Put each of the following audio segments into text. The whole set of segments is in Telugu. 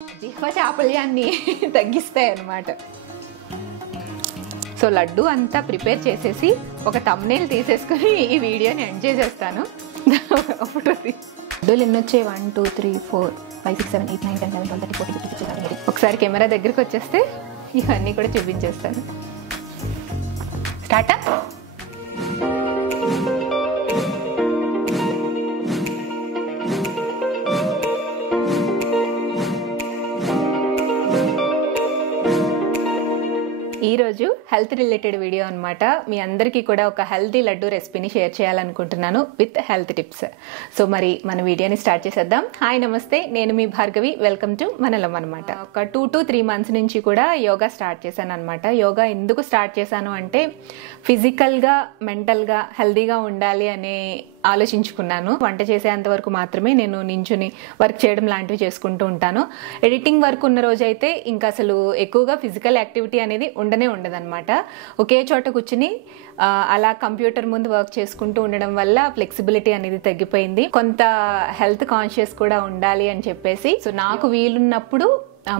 జిహ్వ చాపల్యాన్ని తగ్గిస్తాయి అన్నమాట. సో లడ్డు అంతా ప్రిపేర్ చేసేసి ఒక థంబ్నెయిల్ తీసేసుకుని ఈ వీడియోని ఎండ్ చేసేస్తాను. అప్పుడు లడ్డూలు ఎన్ని వచ్చాయి? 1 2 3 4 5 6 7 8 9 10 11 12 13 14 15 16 17. ఒకసారి కెమెరా దగ్గరికి వచ్చేస్తే ఇవన్నీ కూడా చూపించేస్తాను. స్టార్ట్. ఈరోజు హెల్త్ రిలేటెడ్ వీడియో అనమాట. మీ అందరికీ కూడా ఒక హెల్తీ లడ్డు రెసిపీని షేర్ చేయాలనుకుంటున్నాను విత్ హెల్త్ టిప్స్. సో మరి మన వీడియోని స్టార్ట్ చేసేద్దాం. హాయ్ నమస్తే, నేను మీ భార్గవి. వెల్కమ్ టు మనలం అనమాట. ఒక 2 to 3 months నుంచి కూడా యోగా స్టార్ట్ చేశాను అనమాట. యోగా ఎందుకు స్టార్ట్ చేశాను అంటే ఫిజికల్గా మెంటల్గా హెల్తీగా ఉండాలి అనే ఆలోచించుకున్నాను. వంట చేసేంత వరకు మాత్రమే నేను నించుని వర్క్ చేయడం లాంటివి చేసుకుంటూ ఉంటాను. ఎడిటింగ్ వర్క్ ఉన్న రోజైతే ఇంకా అసలు ఎక్కువగా ఫిజికల్ యాక్టివిటీ అనేది ఉండదన్నమాట. ఒకే చోట కూర్చుని అలా కంప్యూటర్ ముందు వర్క్ చేసుకుంటూ ఉండడం వల్ల ఫ్లెక్సిబిలిటీ అనేది తగ్గిపోయింది. కొంత హెల్త్ కాన్షియస్ కూడా ఉండాలి అని చెప్పేసి సో నాకు వీలున్నప్పుడు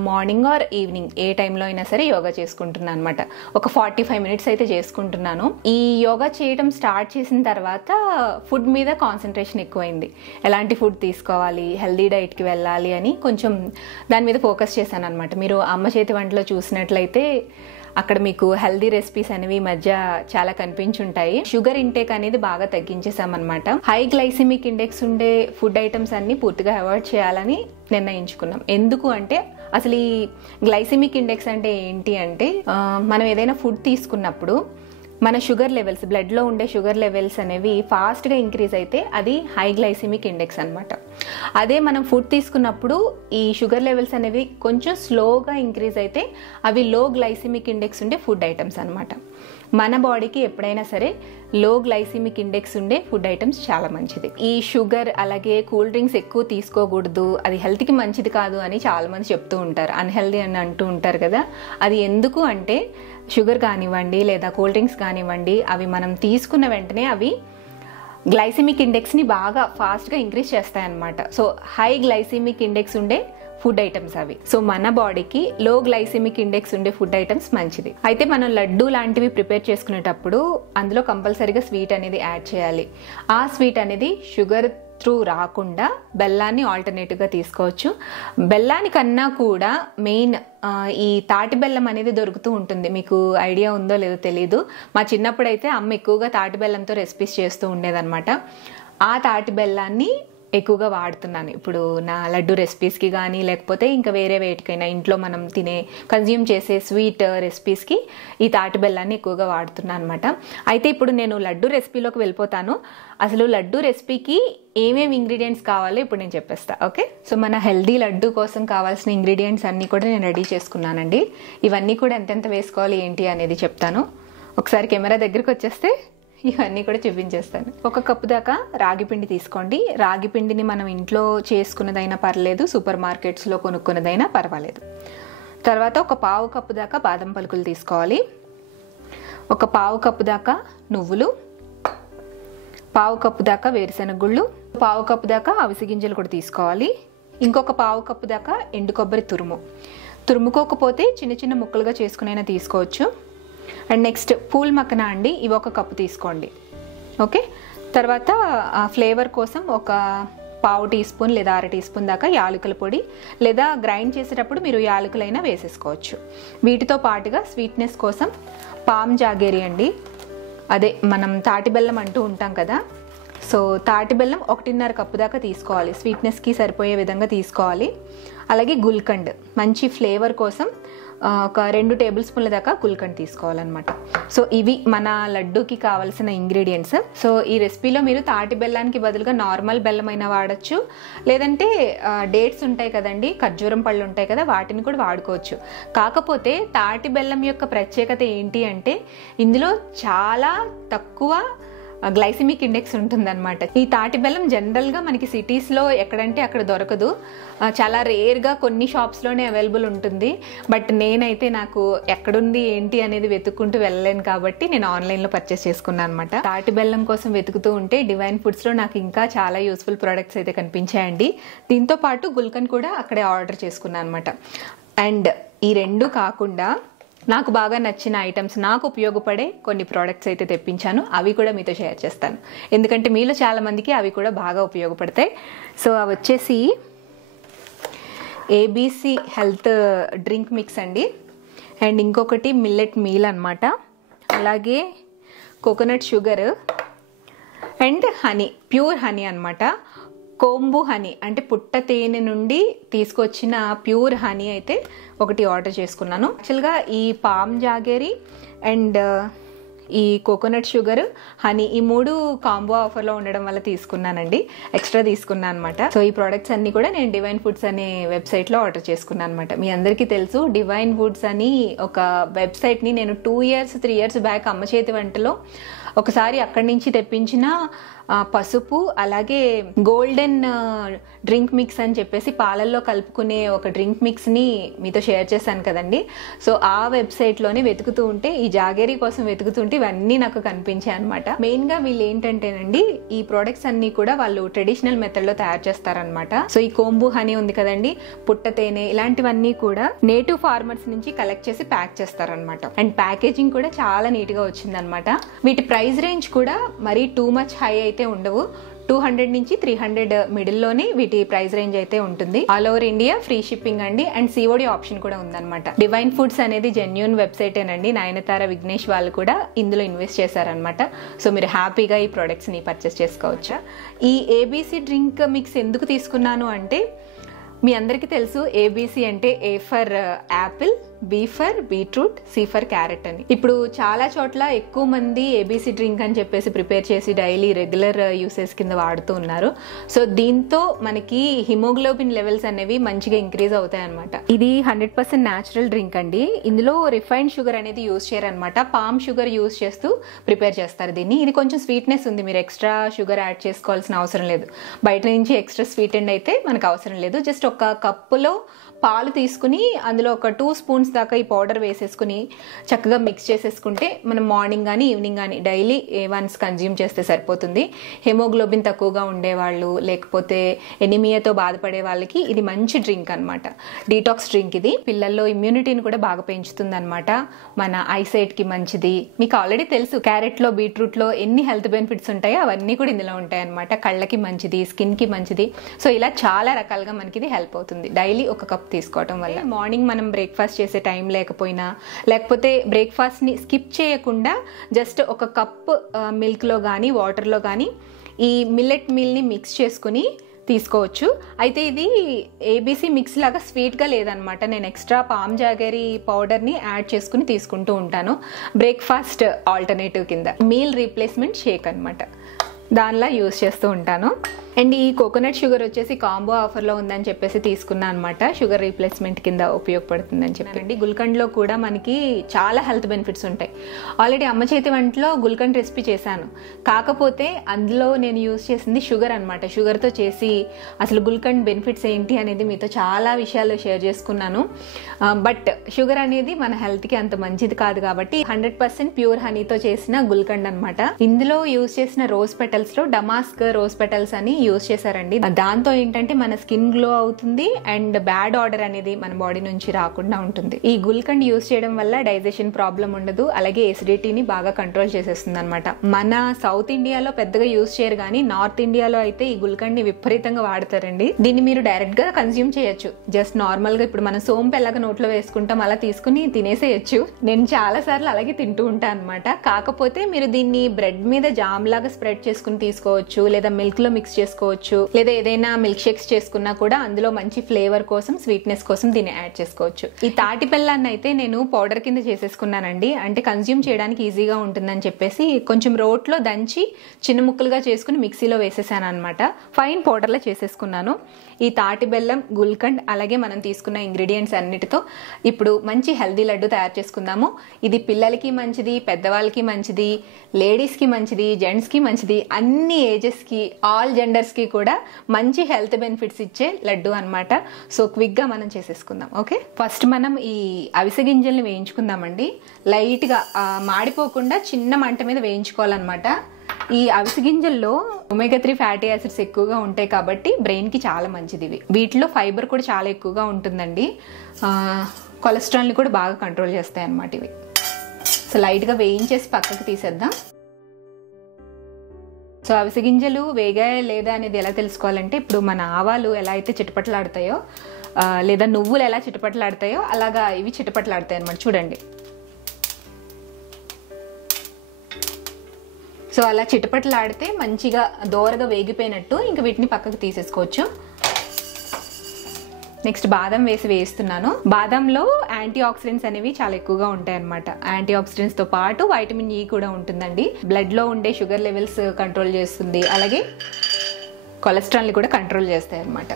మార్నింగ్ ఆర్ ఈవినింగ్ ఏ టైంలో అయినా సరే యోగా చేసుకుంటున్నాను అనమాట. ఒక 45 minutes అయితే చేసుకుంటున్నాను. ఈ యోగా చేయడం స్టార్ట్ చేసిన తర్వాత ఫుడ్ మీద కాన్సన్ట్రేషన్ ఎక్కువైంది. ఎలాంటి ఫుడ్ తీసుకోవాలి, హెల్దీ డైట్కి వెళ్ళాలి అని కొంచెం దాని మీద ఫోకస్ చేశాను అనమాట. మీరు అమ్మ చేతి వంటలో చూసినట్లయితే అక్కడ మీకు హెల్దీ రెసిపీస్ అనేవి ఈ మధ్య చాలా కనిపించుంటాయి. షుగర్ ఇంటేక్ అనేది బాగా తగ్గించేసామన్నమాట. హై గ్లైసిమిక్ ఇండెక్స్ ఉండే ఫుడ్ ఐటమ్స్ అన్ని పూర్తిగా అవాయిడ్ చేయాలని నిర్ణయించుకున్నాం. ఎందుకు అంటే అసలు ఈ గ్లైసిమిక్ ఇండెక్స్ అంటే ఏంటి అంటే మనం ఏదైనా ఫుడ్ తీసుకున్నప్పుడు మన షుగర్ లెవెల్స్, బ్లడ్లో ఉండే షుగర్ లెవెల్స్ అనేవి ఫాస్ట్గా ఇంక్రీజ్ అయితే అది హై గ్లైసిమిక్ ఇండెక్స్ అనమాట. అదే మనం ఫుడ్ తీసుకున్నప్పుడు ఈ షుగర్ లెవెల్స్ అనేవి కొంచెం స్లోగా ఇంక్రీజ్ అయితే అవి లో గ్లైసిమిక్ ఇండెక్స్ ఉండే ఫుడ్ ఐటమ్స్ అనమాట. మన బాడీకి ఎప్పుడైనా సరే లో గ్లైసిమిక్ ఇండెక్స్ ఉండే ఫుడ్ ఐటమ్స్ చాలా మంచిది. ఈ షుగర్ అలాగే కూల్ డ్రింక్స్ ఎక్కువ తీసుకోకూడదు, అది హెల్త్కి మంచిది కాదు అని చాలా మంది చెప్తూ ఉంటారు. అన్హెల్దీ అని అంటూ ఉంటారు కదా. అది ఎందుకు అంటే షుగర్ కానివ్వండి లేదా కూల్ డ్రింక్స్ కానివ్వండి, అవి మనం తీసుకున్న వెంటనే అవి గ్లైసిమిక్ ఇండెక్స్ని బాగా ఫాస్ట్గా ఇంక్రీజ్ చేస్తాయన్నమాట. సో హై గ్లైసిమిక్ ఇండెక్స్ ఉండే ఫుడ్ ఐటమ్స్ అవి. సో మన బాడీకి లో గ్లైసిమిక్ ఇండెక్స్ ఉండే ఫుడ్ ఐటమ్స్ మంచిది. అయితే మనం లడ్డు లాంటివి ప్రిపేర్ చేసుకునేటప్పుడు అందులో కంపల్సరీగా స్వీట్ అనేది యాడ్ చేయాలి. ఆ స్వీట్ అనేది షుగర్ త్రూ రాకుండా బెల్లాన్ని ఆల్టర్నేటివ్గా తీసుకోవచ్చు. బెల్లానికన్నా కూడా మెయిన్ ఈ తాటి బెల్లం అనేది దొరుకుతూ ఉంటుంది. మీకు ఐడియా ఉందో లేదో తెలీదు. మా చిన్నప్పుడు అయితే అమ్మ ఎక్కువగా తాటి బెల్లంతో రెసిపీస్ చేస్తూ ఉండేదన్నమాట. ఆ తాటి బెల్లాన్ని ఎక్కువగా వాడుతున్నాను ఇప్పుడు నా లడ్డు రెసిపీస్కి కానీ లేకపోతే ఇంకా వేరే వేటికైనా ఇంట్లో మనం కన్జ్యూమ్ చేసే స్వీట్ రెసిపీస్కి ఈ తాటి బెల్లాన్ని ఎక్కువగా వాడుతున్నాను అనమాట. అయితే ఇప్పుడు నేను లడ్డు రెసిపీలోకి వెళ్ళిపోతాను. అసలు లడ్డు రెసిపీకి ఏమేమి ఇంగ్రీడియంట్స్ కావాలో ఇప్పుడు నేను చెప్పేస్తా. ఓకే, సో మన హెల్దీ లడ్డు కోసం కావాల్సిన ఇంగ్రీడియంట్స్ అన్నీ కూడా నేను రెడీ చేసుకున్నానండి. ఇవన్నీ కూడా ఎంతెంత వేసుకోవాలి ఏంటి అనేది చెప్తాను. ఒకసారి కెమెరా దగ్గరికి వచ్చేస్తే ఇవన్నీ కూడా చూపించేస్తాను. 1 కప్పు దాకా రాగి పిండి తీసుకోండి. రాగి పిండిని మనం ఇంట్లో చేసుకున్నదైనా పర్లేదు, సూపర్ మార్కెట్స్లో కొనుక్కున్నదైనా పర్వాలేదు. తర్వాత 1/4 కప్పు దాకా బాదం పలుకులు తీసుకోవాలి. 1/4 కప్పు దాకా నువ్వులు, 1/4 కప్పు దాకా వేరుశెనగ గుళ్ళు, 1/4 కప్పు దాకా అవిసె గింజలు కూడా తీసుకోవాలి. ఇంకొక 1/4 కప్పు దాకా ఎండు కొబ్బరి తురుముకోకపోతే చిన్న చిన్న ముక్కలుగా చేసుకునైనా తీసుకోవచ్చు. అండ్ నెక్స్ట్ పూల్ మక్కన అండి, ఇవి 1 కప్పు తీసుకోండి. ఓకే, తర్వాత ఫ్లేవర్ కోసం 1/4 టీ స్పూన్ లేదా 1/2 టీ స్పూన్ దాకా యాలకుల పొడి, లేదా గ్రైండ్ చేసేటప్పుడు మీరు యాలకులైనా వేసేసుకోవచ్చు. వీటితో పాటుగా స్వీట్నెస్ కోసం పామ్ జాగేరి అండి, అదే మనం తాటి బెల్లం అంటూ ఉంటాం కదా. సో తాటి బెల్లం 1.5 కప్పు దాకా తీసుకోవాలి. స్వీట్నెస్కి సరిపోయే విధంగా తీసుకోవాలి. అలాగే గుల్కండ్, మంచి ఫ్లేవర్ కోసం ఒక 2 టేబుల్ స్పూన్ల దాకా గుల్కండ్ తీసుకోవాలన్నమాట. సో ఇవి మన లడ్డూకి కావాల్సిన ఇంగ్రీడియంట్స్. సో ఈ రెసిపీలో మీరు తాటి బెల్లానికి బదులుగా నార్మల్ బెల్లం అయినా వాడచ్చు, లేదంటే డేట్స్ ఉంటాయి కదండి, ఖర్జూరం పళ్ళు ఉంటాయి కదా, వాటిని కూడా వాడుకోవచ్చు. కాకపోతే తాటి బెల్లం యొక్క ప్రత్యేకత ఏంటి అంటే ఇందులో చాలా తక్కువ గ్లైసిమిక్ ఇండెక్స్ ఉంటుందన్నమాట. ఈ తాటి బెల్లం జనరల్గా మనకి సిటీస్లో ఎక్కడంటే అక్కడ దొరకదు, చాలా రేర్గా కొన్ని షాప్స్లోనే అవైలబుల్ ఉంటుంది. బట్ నేనైతే నాకు ఎక్కడుంది ఏంటి అనేది వెతుక్కుంటూ వెళ్ళలేను కాబట్టి నేను ఆన్లైన్లో పర్చేస్ చేసుకున్నాను అనమాట. తాటి బెల్లం కోసం వెతుకుతూ ఉంటే డివైన్ ఫుడ్స్లో నాకు ఇంకా చాలా యూస్ఫుల్ ప్రోడక్ట్స్ అయితే కనిపించాయండి. దీంతో పాటు గుల్కన్ కూడా అక్కడే ఆర్డర్ చేసుకున్నాను అనమాట. అండ్ ఈ రెండు కాకుండా నాకు బాగా నచ్చిన ఐటమ్స్, నాకు ఉపయోగపడే కొన్ని ప్రోడక్ట్స్ అయితే తెప్పించాను. అవి కూడా మీతో షేర్ చేస్తాను, ఎందుకంటే మీలో చాలామందికి అవి కూడా బాగా ఉపయోగపడతాయి. సో అవి వచ్చేసి ఏబీసీ హెల్త్ డ్రింక్ మిక్స్ అండి. అండ్ ఇంకొకటి మిల్లెట్ మీల్ అనమాట. అలాగే coconut sugar and honey, pure honey అనమాట. కోంబు హనీ అంటే పుట్ట తేనె నుండి తీసుకొచ్చిన ప్యూర్ హనీ అయితే ఒకటి ఆర్డర్ చేసుకున్నాను. యాక్చువల్గా ఈ పామ్ జాగేరి అండ్ ఈ కోకోనట్ షుగర్, హనీ ఈ 3 కాంబో ఆఫర్లో ఉండడం వల్ల తీసుకున్నానండి, ఎక్స్ట్రా తీసుకున్నాను అనమాట. సో ఈ ప్రోడక్ట్స్ అన్ని కూడా నేను డివైన్ ఫుడ్స్ అనే వెబ్సైట్లో ఆర్డర్ చేసుకున్నాను అనమాట. మీ అందరికీ తెలుసు డివైన్ ఫుడ్స్ అని ఒక వెబ్సైట్ని నేను 3 years బ్యాక్ అమ్మ చేతి వంటలో ఒకసారి అక్కడి నుంచి తెప్పించిన పసుపు, అలాగే గోల్డెన్ డ్రింక్ మిక్స్ అని చెప్పేసి పాలల్లో కలుపుకునే ఒక డ్రింక్ మిక్స్ని మీతో షేర్ చేశాను కదండి. సో ఆ వెబ్సైట్లోనే వెతుకుతూ ఉంటే, ఈ జాగేరీ కోసం వెతుకుతుంటే ఇవన్నీ నాకు కనిపించాయి అనమాట. మెయిన్గా వీళ్ళు ఏంటంటేనండి, ఈ ప్రోడక్ట్స్ అన్నీ కూడా వాళ్ళు ట్రెడిషనల్ మెథడ్లో తయారు చేస్తారనమాట. సో ఈ కోంబు హనీ ఉంది కదండి, పుట్ట తేనె, ఇలాంటివన్నీ కూడా నేటివ్ ఫార్మర్స్ నుంచి కలెక్ట్ చేసి ప్యాక్ చేస్తారనమాట. అండ్ ప్యాకేజింగ్ కూడా చాలా నీట్గా వచ్చిందనమాట. వీటి ప్రైస్ రేంజ్ కూడా మరీ టూ మచ్ హై అయితే ఉండవు. 200 నుంచి 300 మిడిల్లోనే వీటి ప్రైస్ రేంజ్ అయితే ఉంటుంది. All over India free shipping అండి. అండ్ సిఓడి ఆప్షన్ కూడా ఉందన్నమాట. డివైన్ ఫుడ్స్ అనేది జెన్యూన్ వెబ్సైటేనండి. నయనతార, విఘ్నేష్ వాళ్ళు కూడా ఇందులో ఇన్వెస్ట్ చేశారనమాట. సో మీరు హ్యాపీగా ఈ ప్రోడక్ట్స్ని పర్చేస్ చేసుకోవచ్చు. ఈ ఏబీసీ డ్రింక్ మిక్స్ ఎందుకు తీసుకున్నాను అంటే, మీ అందరికీ తెలుసు ఏబీసీ అంటే A for apple, B for beetroot, C for carrot అని. ఇప్పుడు చాలా చోట్ల ఎక్కువ మంది ఏబీసీ డ్రింక్ అని చెప్పేసి ప్రిపేర్ చేసి డైలీ రెగ్యులర్ యూసేజ్ కింద వాడుతూ ఉన్నారు. సో దీంతో మనకి హిమోగ్లోబిన్ లెవెల్స్ అనేవి మంచిగా ఇంక్రీజ్ అవుతాయి అనమాట. ఇది 100% న్యాచురల్ డ్రింక్ అండి. ఇందులో రిఫైన్డ్ షుగర్ అనేది యూజ్ చేయరనమాట, పామ్ షుగర్ యూజ్ చేస్తూ ప్రిపేర్ చేస్తారు దీన్ని. ఇది కొంచెం స్వీట్నెస్ ఉంది, మీరు ఎక్స్ట్రా షుగర్ యాడ్ చేసుకోవాల్సిన అవసరం లేదు. బయట నుంచి ఎక్స్ట్రా స్వీట్ అండ్ అయితే మనకు అవసరం లేదు. జస్ట్ ఒక కప్పులో పాలు తీసుకుని అందులో ఒక 2 స్పూన్స్ దాకా ఈ పౌడర్ వేసేసుకుని చక్కగా మిక్స్ చేసేసుకుంటే మనం మార్నింగ్ కానీ ఈవినింగ్ కానీ డైలీ వన్స్ కన్జ్యూమ్ చేస్తే సరిపోతుంది. హెమోగ్లోబిన్ తక్కువగా ఉండేవాళ్ళు, లేకపోతే ఎనిమియాతో బాధపడే వాళ్ళకి ఇది మంచి డ్రింక్ అనమాట. డీటాక్స్ డ్రింక్ ఇది. పిల్లల్లో ఇమ్యూనిటీని కూడా బాగా పెంచుతుంది అనమాట. మన ఐసైట్కి మంచిది. మీకు ఆల్రెడీ తెలుసు క్యారెట్లో, బీట్రూట్లో ఎన్ని హెల్త్ బెనిఫిట్స్ ఉంటాయో అవన్నీ కూడా ఇందులో ఉంటాయి అనమాట. కళ్ళకి మంచిది, స్కిన్కి మంచిది. సో ఇలా చాలా రకాలుగా మనకి ఇది హెల్ప్ అవుతుంది డైలీ ఒక కప్ తీసుకోవటం వల్ల. మార్నింగ్ మనం బ్రేక్ఫాస్ట్ చేసే టైం లేకపోయినా, లేకపోతే బ్రేక్ఫాస్ట్ని స్కిప్ చేయకుండా జస్ట్ ఒక కప్ మిల్క్లో కానీ వాటర్లో కానీ ఈ మిల్లెట్ మీల్ని మిక్స్ చేసుకుని తీసుకోవచ్చు. అయితే ఇది ఏబీసీ మిక్స్ లాగా స్వీట్గా లేదనమాట. నేను ఎక్స్ట్రా పామ్ జాగరీ పౌడర్ని యాడ్ చేసుకుని తీసుకుంటూ ఉంటాను. బ్రేక్ఫాస్ట్ ఆల్టర్నేటివ్ కింద మీల్ రీప్లేస్మెంట్ షేక్ అనమాట, దానిలా యూజ్ చేస్తూ ఉంటాను. అండ్ ఈ కోకోనట్ షుగర్ వచ్చేసి కాంబో ఆఫర్లో ఉందని చెప్పేసి తీసుకున్నాను అనమాట. షుగర్ రీప్లేస్మెంట్ కింద ఉపయోగపడుతుందని చెప్పండి. గుల్కండ్లో కూడా మనకి చాలా హెల్త్ బెనిఫిట్స్ ఉంటాయి. ఆల్రెడీ అమ్మ చేతి వంటలో గుల్కండ్ రెసిపీ చేశాను, కాకపోతే అందులో నేను యూజ్ చేసింది షుగర్ అనమాట. షుగర్తో చేసి అసలు గుల్కండ్ బెనిఫిట్స్ ఏంటి అనేది మీతో చాలా విషయాలు షేర్ చేసుకున్నాను. బట్ షుగర్ అనేది మన హెల్త్కి అంత మంచిది కాదు కాబట్టి 100% ప్యూర్ హనీతో చేసిన గుల్కండ్ అనమాట. ఇందులో యూజ్ చేసిన రోజ్ పెటల్స్లో డమాస్క్ రోజ్ పెటల్స్ అని యూజ్ చేశారండి. దాంతో ఏంటంటే మన స్కిన్ గ్లో అవుతుంది అండ్ బ్యాడ్ ఆర్డర్ అనేది మన బాడీ నుంచి రాకుండా ఉంటుంది. ఈ గుల్కండ్ యూజ్ చేయడం వల్ల డైజెషన్ ప్రాబ్లం ఉండదు, అలాగే ఎసిడిటీని బాగా కంట్రోల్ చేసేస్తుంది అనమాట. మన సౌత్ ఇండియాలో పెద్దగా యూజ్ చేయరు, కానీ నార్త్ ఇండియాలో అయితే ఈ గుల్కండ్ ని విపరీతంగా వాడతారండి. దీన్ని మీరు డైరెక్ట్ గా కన్స్యూమ్ చేయొచ్చు. జస్ట్ నార్మల్ గా ఇప్పుడు మనం సోంపు ఎలాగ నోట్లో వేసుకుంటాం అలా తీసుకుని తినేసేయచ్చు. నేను చాలా సార్లు అలాగే తింటూ ఉంటాను అనమాట. కాకపోతే మీరు దీన్ని బ్రెడ్ మీద జామ్ లాగా స్ప్రెడ్ చేసుకుని తీసుకోవచ్చు, లేదా మిల్క్ లో మిక్స్ చేసుకుని చేసుకోవచ్చు, లేదా ఏదైనా మిల్క్ షేక్స్ చేసుకున్నా కూడా అందులో మంచి ఫ్లేవర్ కోసం, స్వీట్నెస్ కోసం దీన్ని యాడ్ చేసుకోవచ్చు. ఈ తాటి బెల్లాన్ని అయితే నేను పౌడర్ కింద చేసేసుకున్నానండి. అంటే కన్జ్యూమ్ చేయడానికి ఈజీగా ఉంటుందని చెప్పేసి కొంచెం రోట్లో దంచి చిన్న ముక్కలుగా చేసుకుని మిక్సీలో వేసేసాను అనమాట. ఫైన్ పౌడర్లో చేసేసుకున్నాను. ఈ తాటి బెల్లం, గుల్కండ్ అలాగే మనం తీసుకున్న ఇంగ్రీడియంట్స్ అన్నిటితో ఇప్పుడు మంచి హెల్దీ లడ్డు తయారు చేసుకుందాము. ఇది పిల్లలకి మంచిది, పెద్దవాళ్ళకి మంచిది, లేడీస్కి మంచిది, జెంట్స్కి మంచిది, అన్ని ఏజెస్కి, ఆల్ జెండర్స్కి కూడా మంచి హెల్త్ బెనిఫిట్స్ ఇచ్చే లడ్డు అనమాట. సో క్విక్గా మనం చేసేసుకుందాం. ఓకే, ఫస్ట్ మనం ఈ అవిసె గింజల్ని వేయించుకుందామండి. లైట్గా మాడిపోకుండా చిన్న మంట మీద వేయించుకోవాలన్నమాట. ఈ అవిసె గింజల్లో ఒమేగా 3 ఫ్యాటీ యాసిడ్స్ ఎక్కువగా ఉంటాయి కాబట్టి బ్రెయిన్కి చాలా మంచిది. వీటిలో ఫైబర్ కూడా చాలా ఎక్కువగా ఉంటుందండి. కొలెస్ట్రాల్ని కూడా బాగా కంట్రోల్ చేస్తాయి అన్నమాట ఇవి. సో లైట్గా వేయించేసి పక్కకు తీసేద్దాం. సో అవిసె గింజలు వేగాయా లేదా అనేది ఎలా తెలుసుకోవాలంటే, ఇప్పుడు మన ఆవాలు ఎలా అయితే చిటపటలాడతాయో లేదా నువ్వులు ఎలా చిటపటలాడతాయో అలాగా ఇవి చిటపటలాడతాయి అన్నమాట. చూడండి, సో అలా చిటపటలాడితే మంచిగా దోరగా వేగిపోయినట్టు. ఇంకా వీటిని పక్కకు తీసేసుకోవచ్చు. నెక్స్ట్ బాదం వేస్తున్నాను. బాదంలో యాంటీ ఆక్సిడెంట్స్ అనేవి చాలా ఎక్కువగా ఉంటాయి అన్నమాట. యాంటీ ఆక్సిడెంట్స్ తో పాటు వైటమిన్ ఈ కూడా ఉంటుందండి. బ్లడ్ లో ఉండే షుగర్ లెవెల్స్ కంట్రోల్ చేస్తుంది, అలాగే కొలెస్ట్రాల్ ని కూడా కంట్రోల్ చేస్తాయి అన్నమాట.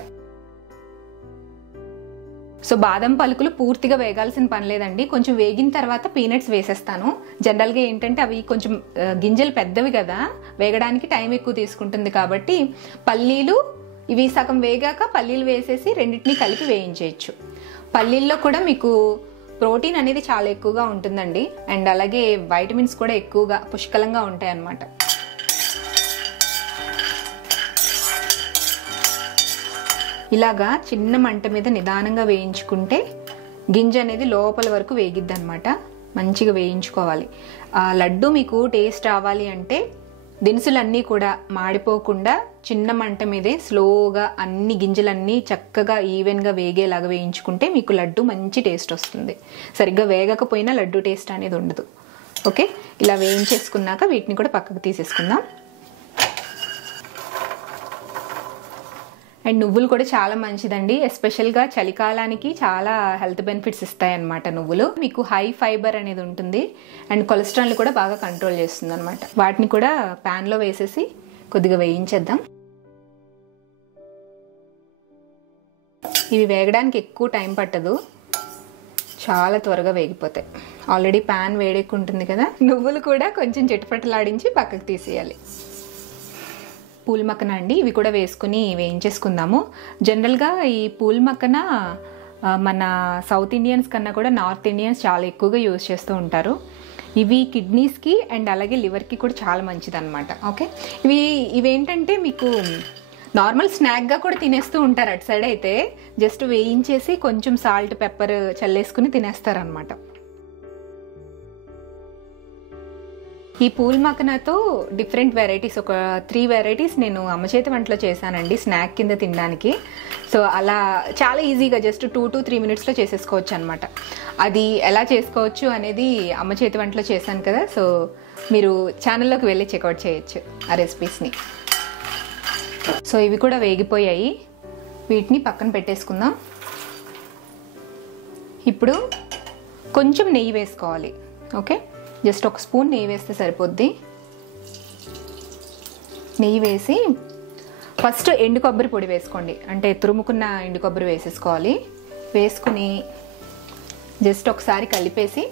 సో బాదం పలుకులు పూర్తిగా వేగాల్సిన పని లేదండి. కొంచెం వేగిన తర్వాత పీనట్స్ వేసేస్తాను. జనరల్గా ఏంటంటే అవి కొంచెం గింజలు పెద్దవి కదా, వేగడానికి టైం ఎక్కువ తీసుకుంటుంది కాబట్టి పల్లీలు ఇవి సగం వేగాక పల్లీలు వేసేసి రెండింటినీ కలిపి వేయించేయచ్చు. పల్లీల్లో కూడా మీకు ప్రోటీన్ అనేది చాలా ఎక్కువగా ఉంటుందండి. అండ్ అలాగే వైటమిన్స్ కూడా ఎక్కువగా పుష్కలంగా ఉంటాయి అన్నమాట. ఇలాగా చిన్న మంట మీద నిదానంగా వేయించుకుంటే గింజ అనేది లోపల వరకు వేగిద్ది అనమాట. మంచిగా వేయించుకోవాలి. ఆ లడ్డు మీకు టేస్ట్ రావాలి అంటే దినుసులన్నీ కూడా మాడిపోకుండా చిన్న మంట మీదే స్లోగా అన్ని గింజలన్నీ చక్కగా ఈవెన్గా వేగేలాగా వేయించుకుంటే మీకు లడ్డు మంచి టేస్ట్ వస్తుంది. సరిగ్గా వేగకపోయినా లడ్డు టేస్ట్ అనేది ఉండదు. ఓకే, ఇలా వేయించేసుకున్నాక వీటిని కూడా పక్కకు తీసేసుకుందాం. అండ్ నువ్వులు కూడా చాలా మంచిదండి. ఎస్పెషల్గా చలికాలానికి చాలా హెల్త్ బెనిఫిట్స్ ఇస్తాయి అన్నమాట నువ్వులు. మీకు హై ఫైబర్ అనేది ఉంటుంది అండ్ కొలెస్ట్రాల్ని కూడా బాగా కంట్రోల్ చేస్తుంది అనమాట. వాటిని కూడా ప్యాన్లో వేసేసి కొద్దిగా వేయించేద్దాం. ఇవి వేగడానికి ఎక్కువ టైం పట్టదు, చాలా త్వరగా వేగిపోతాయి. ఆల్రెడీ ప్యాన్ వేడెక్కుంటుంది కదా. నువ్వులు కూడా కొంచెం చిటపటలాడించి పక్కకు తీసేయాలి. పూల్ మక్కన అండి, ఇవి కూడా వేసుకుని వేయించేసుకుందాము. జనరల్గా ఈ పూల్ మక్కన మన సౌత్ ఇండియన్స్ కన్నా కూడా నార్త్ ఇండియన్స్ చాలా ఎక్కువగా యూజ్ చేస్తూ ఉంటారు. ఇవి కిడ్నీస్కి అండ్ అలాగే లివర్కి కూడా చాలా మంచిది అనమాట. ఓకే, ఇవేంటంటే మీకు నార్మల్ స్నాక్గా కూడా తినేస్తూ ఉంటారు. అటు సైడ్ అయితే జస్ట్ వేయించేసి కొంచెం సాల్ట్, పెప్పర్ చల్లేసుకుని తినేస్తారనమాట. ఈ పూల్ మక్కనతో డిఫరెంట్ వెరైటీస్, ఒక 3 వెరైటీస్ నేను అమ్మ చేతి వంటలో చేశానండి స్నాక్ కింద తినడానికి. సో అలా చాలా ఈజీగా జస్ట్ 2 to 3 మినిట్స్లో చేసేసుకోవచ్చు అనమాట. అది ఎలా చేసుకోవచ్చు అనేది అమ్మ చేతి వంటలో చేశాను కదా. సో మీరు ఛానల్లోకి వెళ్ళి చెక్అవుట్ చేయొచ్చు ఆ రెసిపీస్ని. సో ఇవి కూడా వేగిపోయాయి, వీటిని పక్కన పెట్టేసుకుందాం. ఇప్పుడు కొంచెం నెయ్యి వేసుకోవాలి. ఓకే, జస్ట్ ఒక స్పూన్ నెయ్యి వేస్తే సరిపోద్ది. నెయ్యి వేసి ఫస్ట్ ఎండు కొబ్బరి పొడి వేసుకోండి, అంటే తురుముకున్న ఎండు కొబ్బరి వేసేసుకోవాలి. వేసుకుని జస్ట్ ఒకసారి కలిపేసి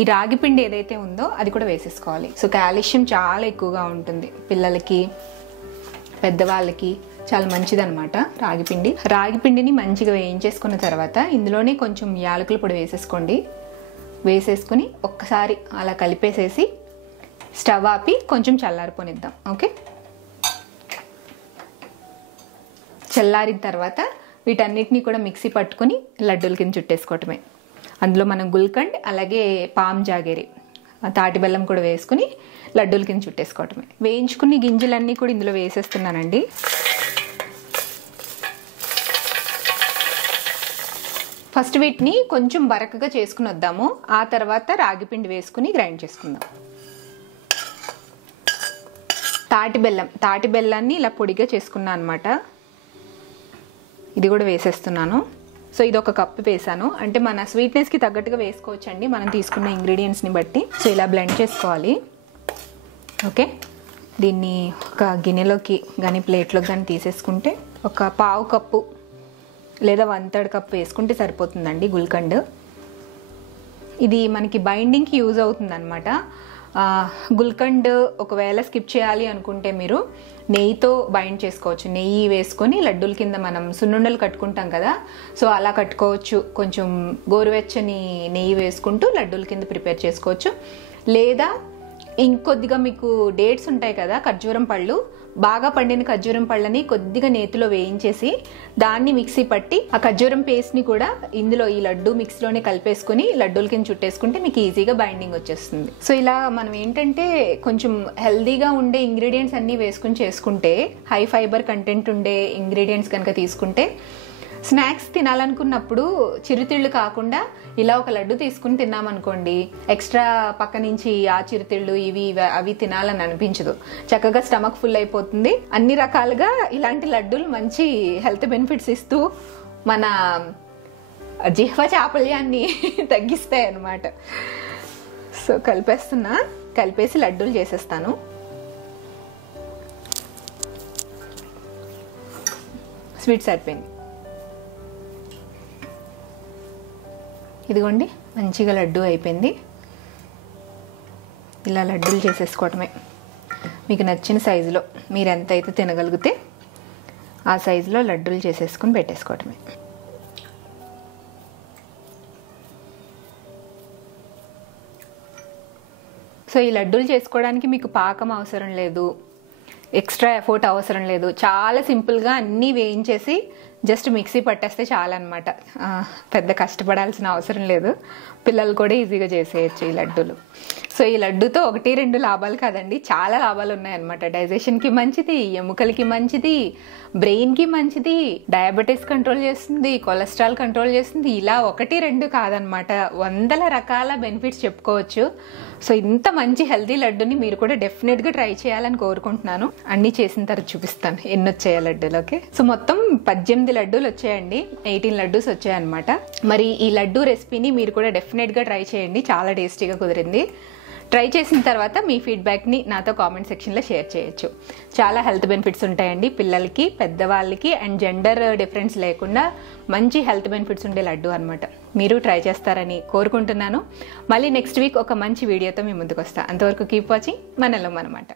ఈ రాగి పిండి ఏదైతే ఉందో అది కూడా వేసేసుకోవాలి. సో కాల్షియం చాలా ఎక్కువగా ఉంటుంది పిల్లలకి, పెద్దవాళ్ళకి చాలా మంచిదన్నమాట రాగిపిండి. రాగిపిండిని మంచిగా వేయించేసుకున్న తర్వాత ఇందులోనే కొంచెం యాలకుల పొడి వేసేసుకోండి. వేసేసుకుని ఒక్కసారి అలా కలిపేసేసి స్టవ్ ఆపి కొంచెం చల్లారిపోనిద్దాం. ఓకే, చల్లారిన తర్వాత వీటన్నిటిని కూడా మిక్సీ పట్టుకుని లడ్డూల కింద చుట్టేసుకోవటమే. అందులో మనం గుల్కండ్ అలాగే పామ్ జాగేరి, తాటి బెల్లం కూడా వేసుకుని లడ్డూల కింద చుట్టేసుకోవటమే. వేయించుకుని గింజలన్నీ కూడా ఇందులో వేసేస్తున్నానండి. ఫస్ట్ వీటిని కొంచెం బరకగా చేసుకుని వద్దాము, ఆ తర్వాత రాగిపిండి వేసుకుని గ్రైండ్ చేసుకుందాం. తాటి బెల్లాన్ని ఇలా పొడిగా చేసుకున్నాను అనమాట. ఇది కూడా వేసేస్తున్నాను. సో ఇది ఒక కప్పు వేసాను, అంటే మన స్వీట్నెస్కి తగ్గట్టుగా వేసుకోవచ్చండి మనం తీసుకున్న ఇంగ్రీడియంట్స్ని బట్టి. సో ఇలా బ్లెండ్ చేసుకోవాలి. ఓకే, దీన్ని ఒక గిన్నెలోకి కానీ ప్లేట్లోకి కానీ తీసేసుకుంటే ఒక పావు కప్పు లేదా 1/3 కప్పు వేసుకుంటే సరిపోతుందండి గుల్కండ్. ఇది మనకి బైండింగ్కి యూజ్ అవుతుంది అనమాట. గుల్కండ్ ఒకవేళ స్కిప్ చేయాలి అనుకుంటే మీరు నెయ్యితో బైండ్ చేసుకోవచ్చు. నెయ్యి వేసుకొని లడ్డూల కింద మనం సున్నుండలు కట్టుకుంటాం కదా, సో అలా కట్టుకోవచ్చు. కొంచెం గోరువెచ్చని నెయ్యి వేసుకుంటూ లడ్డూల కింద ప్రిపేర్ చేసుకోవచ్చు. లేదా ఇంకొద్దిగా మీకు డేట్స్ ఉంటాయి కదా, ఖర్జూరం పళ్ళు, బాగా పండిన ఖర్జూరం పళ్ళని కొద్దిగా నేతిలో వేయించేసి దాన్ని మిక్సీ పట్టి ఆ ఖర్జూరం పేస్ట్ని కూడా ఇందులో ఈ లడ్డు మిక్స్లోనే కలిపేసుకుని లడ్డూల కింద చుట్టేసుకుంటే మీకు ఈజీగా బైండింగ్ వచ్చేస్తుంది. సో ఇలా మనం ఏంటంటే కొంచెం హెల్దీగా ఉండే ఇంగ్రీడియంట్స్ అన్నీ వేసుకుని చేసుకుంటే, హై ఫైబర్ కంటెంట్ ఉండే ఇంగ్రీడియంట్స్ కనుక తీసుకుంటే స్నాక్స్ తినాలనుకున్నప్పుడు చిరుతిళ్ళు కాకుండా ఇలా ఒక లడ్డు తీసుకుని తిన్నామనుకోండి, ఎక్స్ట్రా పక్క నుంచి ఆ చిరుతిళ్ళు ఇవి అవి తినాలని అనిపించదు. చక్కగా స్టమక్ ఫుల్ అయిపోతుంది. అన్ని రకాలుగా ఇలాంటి లడ్డూలు మంచి హెల్త్ బెనిఫిట్స్ ఇస్తూ మన జిహ్వ చాపల్యాన్ని తగ్గిస్తాయి అన్నమాట. సో కలిపేసి లడ్డూలు చేసేస్తాను. స్వీట్ సరిపోయింది. ఇదిగోండి, మంచిగా లడ్డు అయిపోయింది. ఇలా లడ్డూలు చేసేసుకోవటమే. మీకు నచ్చిన సైజులో మీరు ఎంత అయితే తినగలిగితే ఆ సైజులో లడ్డూలు చేసేసుకుని పెట్టేసుకోవటమే. సో ఈ లడ్డూలు చేసుకోవడానికి మీకు పాకం అవసరం లేదు, ఎక్స్ట్రా ఎఫర్ట్ అవసరం లేదు. చాలా సింపుల్గా అన్నీ వేయించేసి జస్ట్ మిక్సీ పట్టేస్తే చాలన్నమాట. పెద్ద కష్టపడాల్సిన అవసరం లేదు. పిల్లలు కూడా ఈజీగా చేసేయచ్చు ఈ లడ్డూలు. సో ఈ లడ్డూతో 1-2 లాభాలు కాదండి, చాలా లాభాలు ఉన్నాయన్నమాట. డైజెషన్కి మంచిది, ఎముకలకి మంచిది, బ్రెయిన్కి మంచిది, డయాబెటీస్ కంట్రోల్ చేస్తుంది, కొలెస్ట్రాల్ కంట్రోల్ చేస్తుంది. ఇలా 1-2 కాదనమాట, 100 రకాల బెనిఫిట్స్ చెప్పుకోవచ్చు. సో ఇంత మంచి హెల్తీ లడ్డూని మీరు కూడా డెఫినెట్గా ట్రై చేయాలని కోరుకుంటున్నాను. అన్నీ చేసిన తర్వాత చూపిస్తాను ఎన్ని వచ్చాయి లడ్డూలోకి. సో మొత్తం 18 లడ్డూలు వచ్చాయండి, 18 లడ్డూస్ వచ్చాయన్నమాట. మరి ఈ లడ్డూ రెసిపీని మీరు కూడా డెఫినెట్గా ట్రై చేయండి, చాలా టేస్టీగా కుదిరింది. ట్రై చేసిన తర్వాత మీ ఫీడ్బ్యాక్ని నాతో కామెంట్ సెక్షన్లో షేర్ చేయొచ్చు. చాలా హెల్త్ బెనిఫిట్స్ ఉంటాయండి పిల్లలకి, పెద్దవాళ్ళకి, అండ్ జెండర్ డిఫరెన్స్ లేకుండా మంచి హెల్త్ బెనిఫిట్స్ ఉండే లడ్డు అనమాట. మీరు ట్రై చేస్తారని కోరుకుంటున్నాను. మళ్ళీ నెక్స్ట్ వీక్ ఒక మంచి వీడియోతో మీ ముందుకు వస్తా. అంతవరకు కీప్ వాచింగ్ మనలో మనమాట.